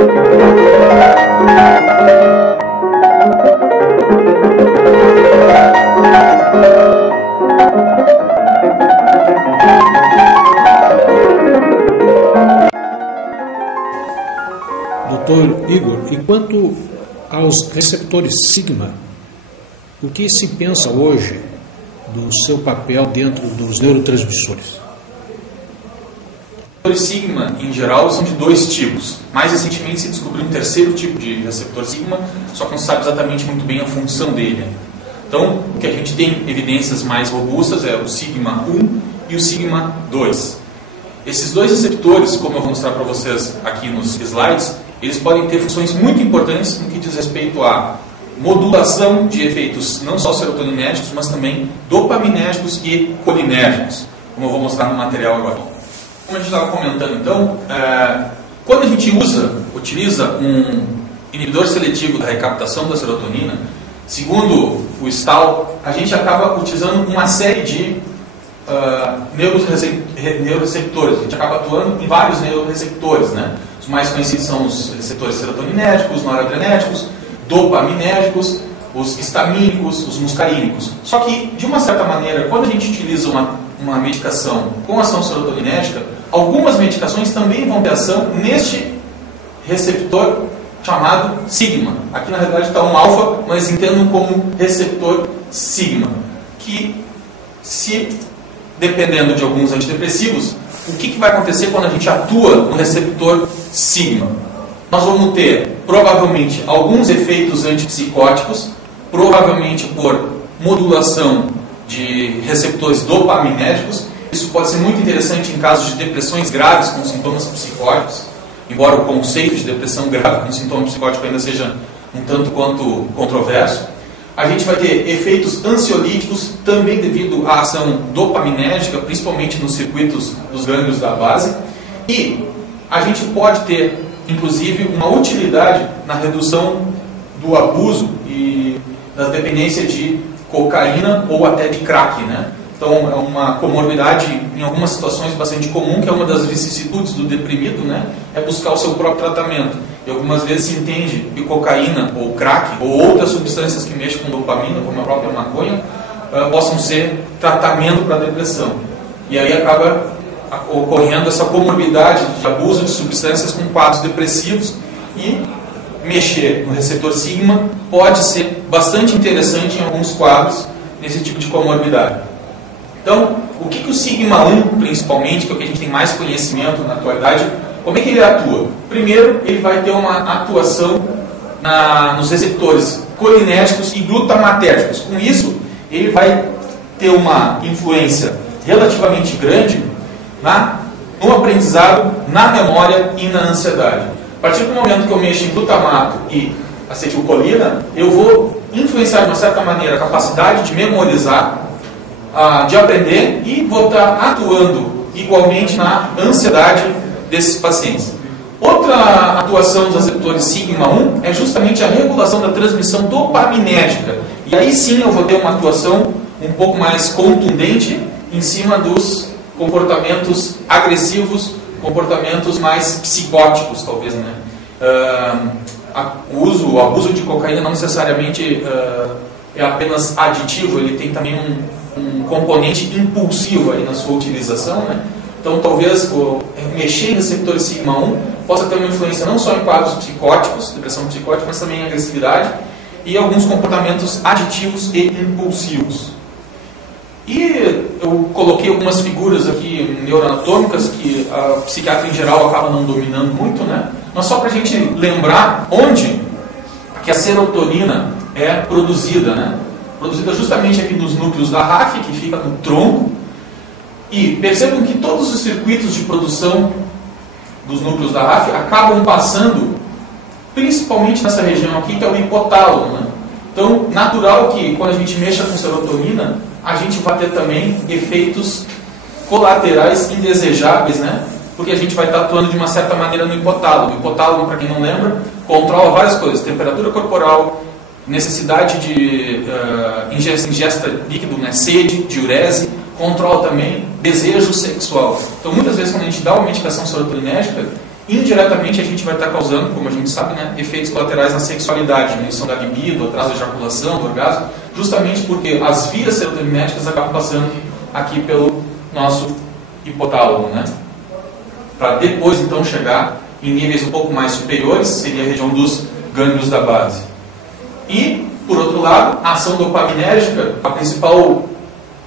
Dr. Igor, e quanto aos receptores sigma, o que se pensa hoje do seu papel dentro dos neurotransmissores? Os receptores sigma, em geral, são de dois tipos. Mais recentemente se descobriu um terceiro tipo de receptor sigma, só que não se sabe exatamente muito bem a função dele. Então, o que a gente tem evidências mais robustas é o sigma 1 e o sigma 2. Esses dois receptores, como eu vou mostrar para vocês aqui nos slides, eles podem ter funções muito importantes no que diz respeito à modulação de efeitos não só serotoninérgicos, mas também dopaminérgicos e colinérgicos, como eu vou mostrar no material agora. Como a gente estava comentando, então, quando a gente utiliza um inibidor seletivo da recaptação da serotonina, segundo o Stahl, a gente acaba utilizando uma série de neuroreceptores. A gente acaba atuando em vários neuroreceptores, né? Os mais conhecidos são os receptores serotoninérgicos, noradrenérgicos, dopaminérgicos, os histamínicos, os muscarínicos. Só que, de uma certa maneira, quando a gente utiliza uma medicação com ação serotoninérgica, algumas medicações também vão ter ação neste receptor chamado sigma. Aqui, na realidade, está um alfa, mas entendam como receptor sigma, que, dependendo de alguns antidepressivos, o que vai acontecer quando a gente atua no receptor sigma? Nós vamos ter, provavelmente, alguns efeitos antipsicóticos, provavelmente por modulação de receptores dopaminérgicos. Isso pode ser muito interessante em casos de depressões graves com sintomas psicóticos, embora o conceito de depressão grave com sintoma psicótico ainda seja um tanto quanto controverso. A gente vai ter efeitos ansiolíticos também devido à ação dopaminérgica, principalmente nos circuitos dos gânglios da base. E a gente pode ter, inclusive, uma utilidade na redução do abuso e da dependência de cocaína ou até de crack, né? Então, é uma comorbidade, em algumas situações, bastante comum, que é uma das vicissitudes do deprimido, né? É buscar o seu próprio tratamento. E algumas vezes se entende que cocaína ou crack ou outras substâncias que mexem com dopamina, como a própria maconha, possam ser tratamento para a depressão. E aí acaba ocorrendo essa comorbidade de abuso de substâncias com quadros depressivos, e mexer no receptor sigma pode ser bastante interessante em alguns quadros nesse tipo de comorbidade. Então, o que o sigma 1, principalmente, que é o que a gente tem mais conhecimento na atualidade, como é que ele atua? Primeiro, ele vai ter uma atuação nos receptores colinérgicos e glutamatérgicos. Com isso, ele vai ter uma influência relativamente grande no aprendizado, na memória e na ansiedade. A partir do momento que eu mexo em glutamato e acetilcolina, eu vou influenciar de uma certa maneira a capacidade de memorizar, de aprender, e vou estar atuando igualmente na ansiedade desses pacientes. Outra atuação dos receptores sigma 1 é justamente a regulação da transmissão dopaminérgica. E aí sim eu vou ter uma atuação um pouco mais contundente em cima dos comportamentos agressivos, comportamentos mais psicóticos, talvez, né? O abuso de cocaína não necessariamente é apenas aditivo, ele tem também um componente impulsivo aí na sua utilização, né? Então, talvez mexer em receptores sigma 1 possa ter uma influência não só em quadros psicóticos, depressão psicótica, mas também em agressividade e alguns comportamentos aditivos e impulsivos. E eu coloquei algumas figuras aqui neuroanatômicas que a psiquiatra em geral acaba não dominando muito, né? Mas só para a gente lembrar onde que a serotonina é produzida, né? Produzida justamente aqui nos núcleos da RAF, que fica no tronco. E percebam que todos os circuitos de produção dos núcleos da RAF acabam passando principalmente nessa região aqui, que é o hipotálamo, né? Então, natural que quando a gente mexa com serotonina, a gente vai ter também efeitos colaterais indesejáveis, né? Porque a gente vai estar atuando de uma certa maneira no hipotálamo. O hipotálamo, para quem não lembra, controla várias coisas: temperatura corporal, necessidade de ingesta líquido, né? Sede, diurese, controla também desejo sexual. Então, muitas vezes, quando a gente dá uma medicação serotoninérgica, indiretamente a gente vai estar causando, como a gente sabe, né, efeitos colaterais na sexualidade, diminuição da libido, atraso da ejaculação, do orgasmo, justamente porque as vias serotoninéticas acabam passando aqui pelo nosso hipotálamo, né? Para depois então chegar em níveis um pouco mais superiores, seria a região dos gânglios da base. E, por outro lado, a ação dopaminérgica, a principal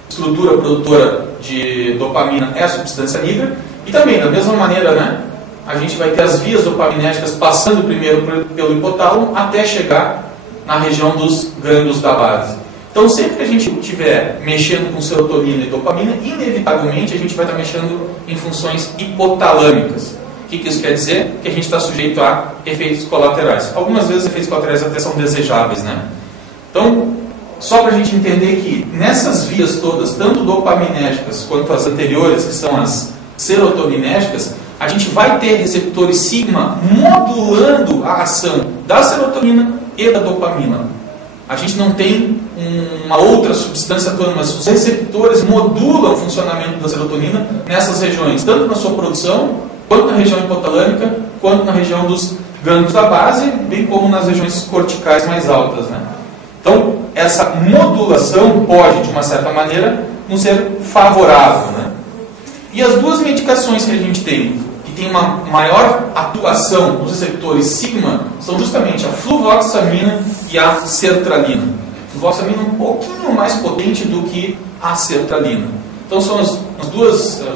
estrutura produtora de dopamina é a substância nigra, e também, da mesma maneira, né, a gente vai ter as vias dopaminérgicas passando primeiro pelo hipotálamo até chegar na região dos gânglios da base. Então, sempre que a gente estiver mexendo com serotonina e dopamina, inevitavelmente a gente vai estar mexendo em funções hipotalâmicas. O que isso quer dizer? Que a gente está sujeito a efeitos colaterais. Algumas vezes efeitos colaterais até são desejáveis, né? Então, só para a gente entender que nessas vias todas, tanto dopaminérgicas quanto as anteriores, que são as serotoninérgicas, a gente vai ter receptores sigma modulando a ação da serotonina e da dopamina. A gente não tem uma outra substância atuando, mas os receptores modulam o funcionamento da serotonina nessas regiões, tanto na sua produção, quanto na região hipotalâmica, quanto na região dos gânglios da base, bem como nas regiões corticais mais altas, né? Então, essa modulação pode, de uma certa maneira, nos ser favorável, né? E as duas medicações que a gente tem, que tem uma maior atuação nos receptores sigma, são justamente a fluvoxamina e a sertralina. A fluvoxamina é um pouquinho mais potente do que a sertralina. Então são os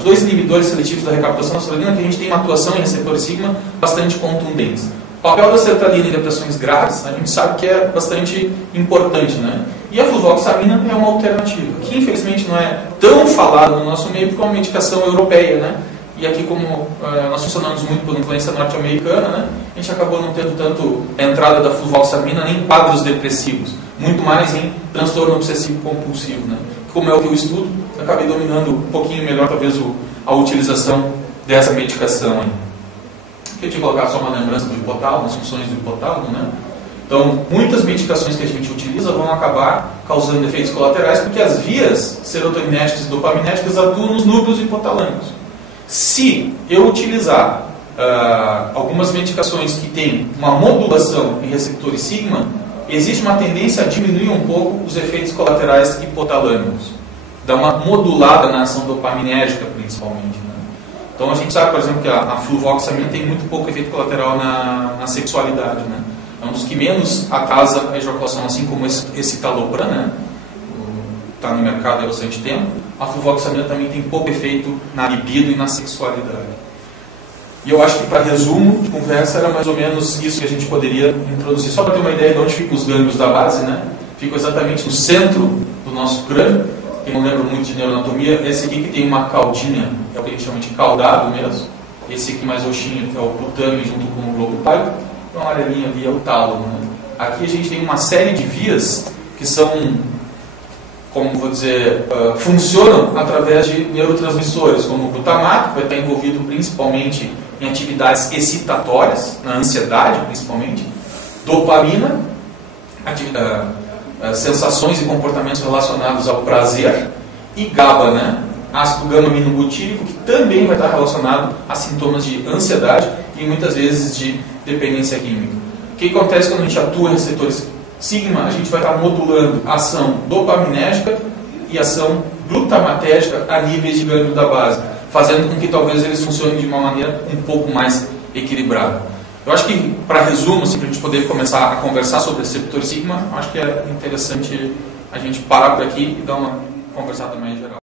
dois inibidores seletivos da recaptação da sertralina que a gente tem uma atuação em receptores sigma bastante contundentes. O papel da sertralina em depressões graves, a gente sabe que é bastante importante, né? E a fluvoxamina é uma alternativa, que infelizmente não é tão falada no nosso meio porque é uma medicação europeia, né? E aqui, como nós funcionamos muito por influência norte-americana, né, a gente acabou não tendo tanto a entrada da fluvoxamina nem em quadros depressivos, muito mais em transtorno obsessivo-compulsivo, né? Como é o que eu estudo, eu acabei dominando um pouquinho melhor, talvez, a utilização dessa medicação. Queria te colocar só uma lembrança do hipotálamo, as funções do hipotálamo, né? Então, muitas medicações que a gente utiliza vão acabar causando efeitos colaterais porque as vias serotoninérgicas e dopaminérgicas atuam nos núcleos hipotalâmicos. Se eu utilizar algumas medicações que têm uma modulação em receptores sigma, existe uma tendência a diminuir um pouco os efeitos colaterais hipotalâmicos. Dá uma modulada na ação dopaminérgica, principalmente, né? Então a gente sabe, por exemplo, que a fluvoxamina tem muito pouco efeito colateral na sexualidade, né? É um dos que menos atrasa a ejaculação, assim como esse citalopram, né? Está no mercado há bastante tempo. A fluvoxamina também tem pouco efeito na libido e na sexualidade. E eu acho que, para resumo de conversa, era mais ou menos isso que a gente poderia introduzir. Só para ter uma ideia de onde ficam os gânglios da base, né? Ficam exatamente no centro do nosso crânio. Quem não lembra muito de neuroanatomia, esse aqui que tem uma caudinha, é o que a gente chama de caudado mesmo. Esse aqui mais roxinho, que é o putame junto com o globo pálido. Então, a amarelinha ali é o tálamo, né? Aqui a gente tem uma série de vias que são, como vou dizer, funcionam através de neurotransmissores, como o glutamato, que vai estar envolvido principalmente em atividades excitatórias, na ansiedade principalmente, dopamina, sensações e comportamentos relacionados ao prazer, e GABA, né? Ácido gama-aminobutírico, que também vai estar relacionado a sintomas de ansiedade e muitas vezes de dependência química. O que acontece quando a gente atua em receptores sigma? A gente vai estar modulando a ação dopaminérgica e ação glutamatérgica a níveis de gânglio da base, fazendo com que talvez eles funcionem de uma maneira um pouco mais equilibrada. Eu acho que, para resumo, assim, para a gente poder começar a conversar sobre receptor sigma, acho que é interessante a gente parar por aqui e dar uma conversada mais geral.